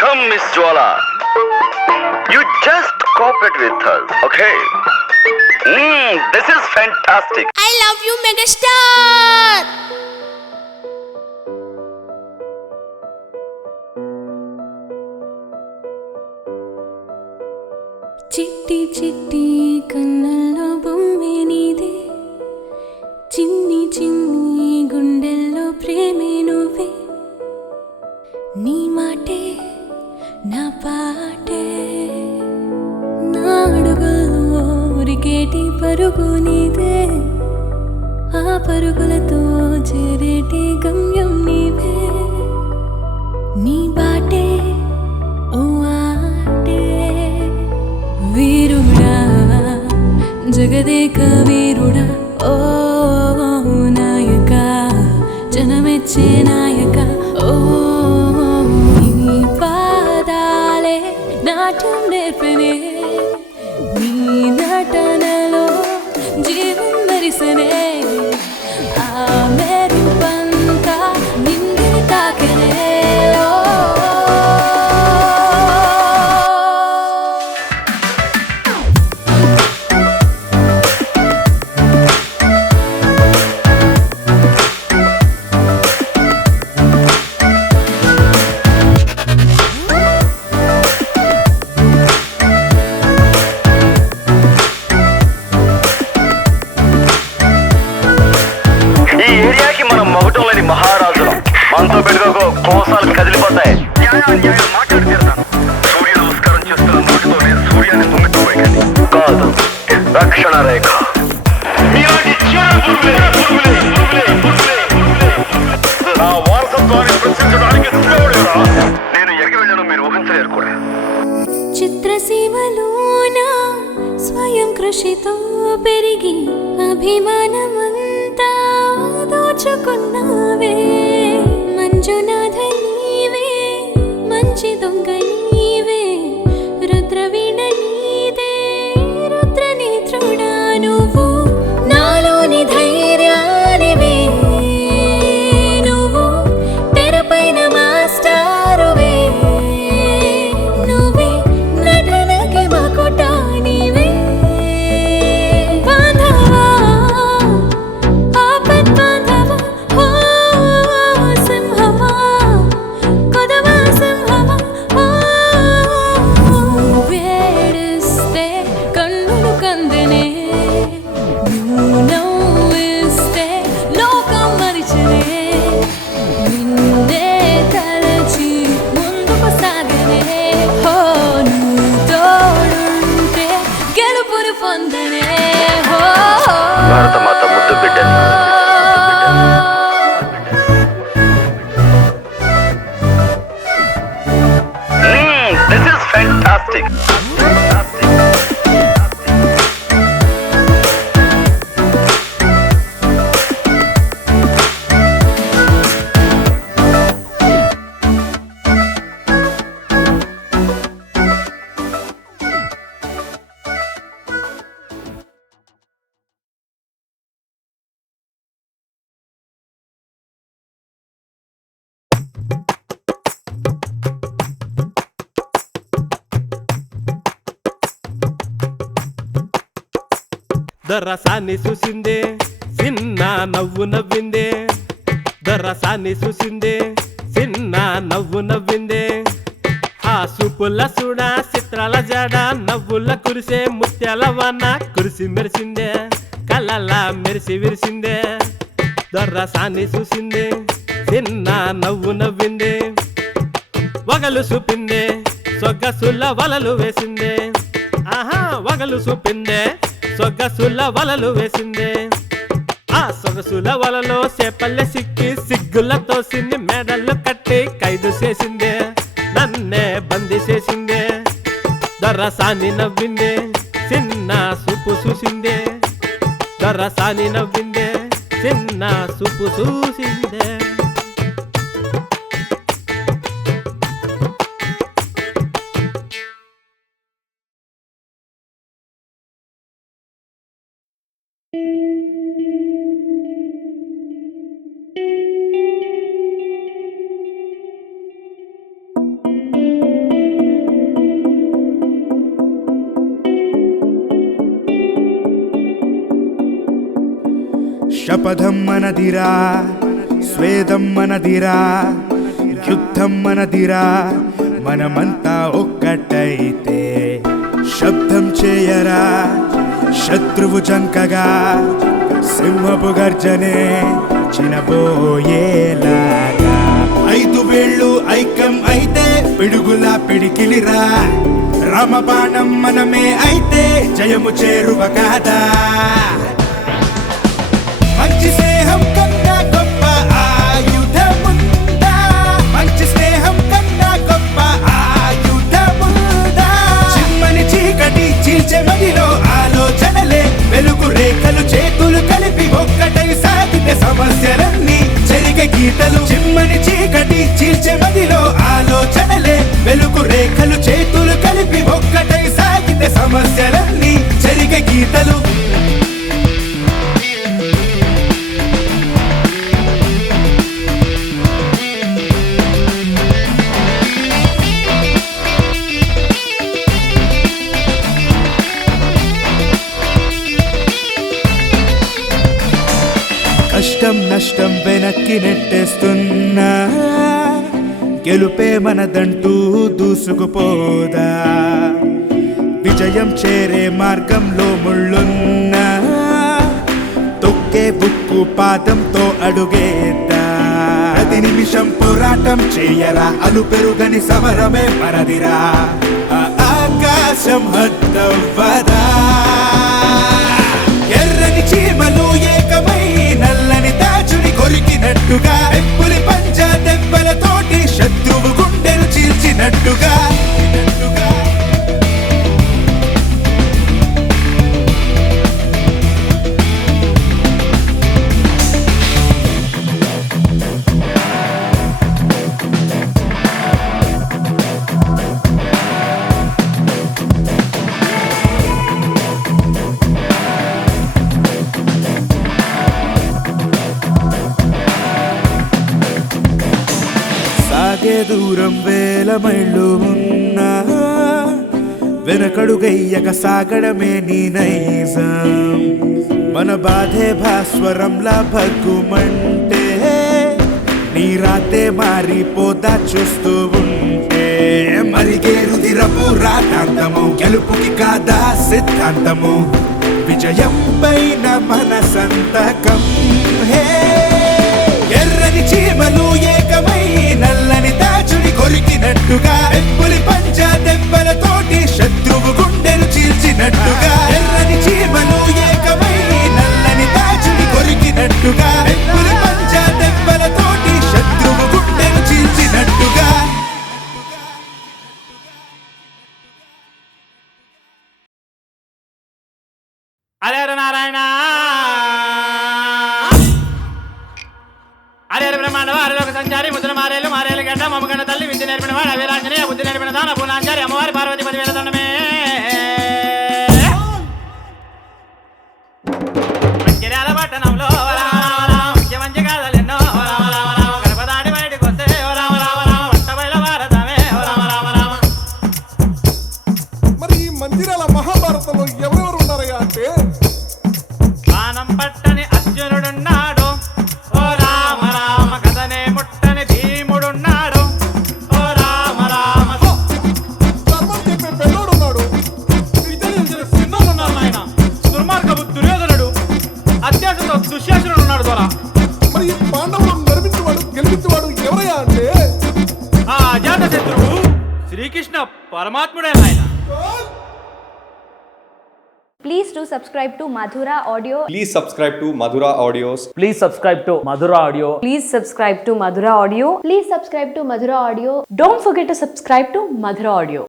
Come, Miss Jwala. You just cooperate with us, okay? This is fantastic. I love you, megastar. చిట్టి చిట్టి కన్నల్లో బొమ్మే నీదే, చిన్ని చిన్ని గుండెల్లో ప్రేమే నువ్వే. నీ మాటే నా పాటే, నా అడుగుల్లో ఉరికేటి పరుగు నీదే, ఆ పరుగులతో చేరేటి గమ్యం నీవే. నీ బాటే ఓ ఆటే, వీరుడా జగదేక వీరుడా, ఓ నాయక జనమెచ్చే నాయక. ఓ నీ పాదాలే నాట్యం నేర్పనే, నీ నటనలో జీవం మరిసనే. ఆ మెరుపంతా నింగిని తాకనే. మహారాజులు మనతో పెట్టుకో, కోసాలు కదిలిపోతాయి. మాట్లాడి తీరుతాను. సూర్య నమస్కారం చేస్తున్న నోటితో నేను సూర్యాన్ని తుంగిపోయాను కాదు, రక్షణ రేఖ. నా వారసత్వాన్ని ప్రశ్నించడానికి నేను ఎగిరి వెళ్ళడం మీరు ఊహించలేరు కూడా. చిత్రసీమలోన స్వయం కృషితో పెరిగి అభిమానమంతా దోచుకున్నావే. మంజునాథ నీవే, మంచి దొంగ నీవే, రుద్రవీణ నీదే, రుద్రనేత్రుడా నువ్వు. నాలోని ధైర్యానివే నువ్వు, తెరపైన మాస్టారువే నువ్వే, నటనకి మకుటా నీవే. బాంధవా ఆపద్ బాంధవా, ఓ సింహమా కొదవా సింహమా. వేడిస్తే కన్నులు కందనే, నువ్వు నవ్విస్తే లోకం మరిచనే. నిన్నే తలచి ముందుకు సాగనే, హో నువ్వు తోడుంటే గెలుపుని పొందనే. హో భారతమాత ముద్దు బిడ్డని. This is fantastic. దరసాన్ని చూసిందే చిన్న నవ్వు నవ్విందే, దరసాన్ని చూసిందే చిన్న నవ్వు నవ్విందే. ఆ సూపుల చూడ చిత్రాల జాడ, నవ్వుల కురిసే ముత్యాల వాన కురిసి మెరిసిందే, కళ్ళలా మెరిసి విరిసిందే. దరసాన్ని చూసిందే చిన్న నవ్వు నవ్విందే, వగలు చూపిందే సొగ్గసుల వలలు వేసిందే. ఆహా వగలు చూపిందే సొగ్గసుల వలలు వేసిందే. ఆ సొగసుల వలలో చేపల్లె సిక్కి సిగ్గులతో సిన్ని మెడలు కట్టి ఖైదు చేసిందే, నన్నే బందీ చేసిందే. దరసాని నవ్విందే చిన్న సూపు చూసిందే, దరసాని నవ్విందే చిన్న సూపు చూసిందే. శపథం మనదిరా, స్వేదం మనదిరా, యుద్ధం మనదిరా, మనమంతా ఒక్కటైతే. శబ్దం చేయరా శత్రువు జంకగా, సింహపు గర్జనే చినబోయేలాగా. 5 వేళ్ళు ఐక్యం అయితే పిడుగులా పిడికిలిరా, రామబాణం మనమే అయితే జయము చేరువ కాదా. మంచి స్నేహం కన్నా గొప్ప ఆయుధముందా, మంచి స్నేహం కన్నా గొప్ప ఆయుధముందా. చిమ్మని చీకటి చీల్చే మదిలో ఆలోచనలే వెలుగు రేఖలు, చేతులు కలిపి ఒక్కటై సాగితే సమస్యలన్నీ జరిగే గీతలు. చిమ్మని చీకటి చీల్చే మదిలో ఆలోచనలే వెలుగు రేఖలు, చేతులు కలిపి ఒక్కటై సాగితే సమస్యలన్నీ జరిగే గీతలు. కష్టం నష్టం వెనక్కి నెట్టేస్తున్నా, గెలుపే మనదంటూ దూసుకుపోదా. విజయం చేరే మార్గంలో ముళ్ళున్నా, తొక్కే బుక్కు పాదంతో అడుగేద్దా. ప్రతి నిమిషం పోరాటం చేయరా, అలు పెరుగని సమరమే మనదిరా. ఆకాశం హద్దవ్వదా, ఎర్రని చీమలు ఏకమై నల్లని దాచుని కొరికినట్టుగా, ఎప్పులి పంజా దెబ్బలతోటి శత్రువు గుండెలు చీల్చినట్టుగా. సాగే దూరం వేల మైళ్ళు ఉన్నా, వెనకడుగయ్యక సాగడమే నీ నైజం. మన బాధే భాస్వరంలా భగ్గుమంటే, నీ రాతే మారిపోదా చూస్తూ ఉంటే. మరిగే రుదిరపు రాతాంతము, గెలుపుకి కాదా సిద్ధాంతము, విజయం పైన మన సంతకం. హే ఎర్రని చీమలు ఏకమై నల్లని దాచుని కొరికినట్టుగా, ఎప్పులి పంజా దెబ్బలతోటి శత్రువు గుండెలు చీల్చినట్టుగా. ఎర్రని చీమలు ఏకమై నల్లని దాచుని కొరికినట్టుగా, ఎప్పులి పంజా దెబ్బలతోటి శత్రువు గుండెలు చీల్చినట్టుగా. హరే నారాయణ, హరే బ్రహ్మాండ వారిలోక సంచారి, ముద్ర మారేలు మారేలు గడ్డ మమ్మగండ తల్లి, విద్య నేర్పిన వాడు అవిరాంజనేయ, బుద్ధి నేర్పిన దాన పూర్ణాంచారి, అమ్మవారి పార్వతి 10,000 దండమే. మంచిర్యాల పట్టణంలో మంచి మంచి గాథలెన్నో, గడపదాటి బయటకు వస్తే వంటబయల భారతమే. మరి ఈ మందిరాల మహాభారతంలో ఎవరెవరు ఉన్నారయ్యా అంటే, బాణం పట్టని అర్జునుడున్నాడు, ఓ రామ రామ కథనే ముట్టని భీముడున్నాడు, ఓ రామ రామ ధర్మం చెప్పే పెళ్ళోడు ఉన్నాడు, విద్యలు తెలిసిన సిద్ధులు ఉన్నారు నాయన. దుర్మార్గపు దుర్యోధనుడు, అత్యాశతో దుశ్శాసనుడు ఉన్నాడు ద్వారా. మరి ఈ పాండవులను నిర్మించేవాడు గెలిపించేవాడు ఎవరయ్యా అంటే, ఆ అజాత శత్రువు శ్రీకృష్ణ పరమాత్ముడే నాయన. Please do subscribe to Madhura Audio. Please subscribe to Madhura Audios. Please subscribe to Madhura Audio. Please subscribe to Madhura Audio. Please subscribe to Madhura Audio. Don't forget to subscribe to Madhura Audio.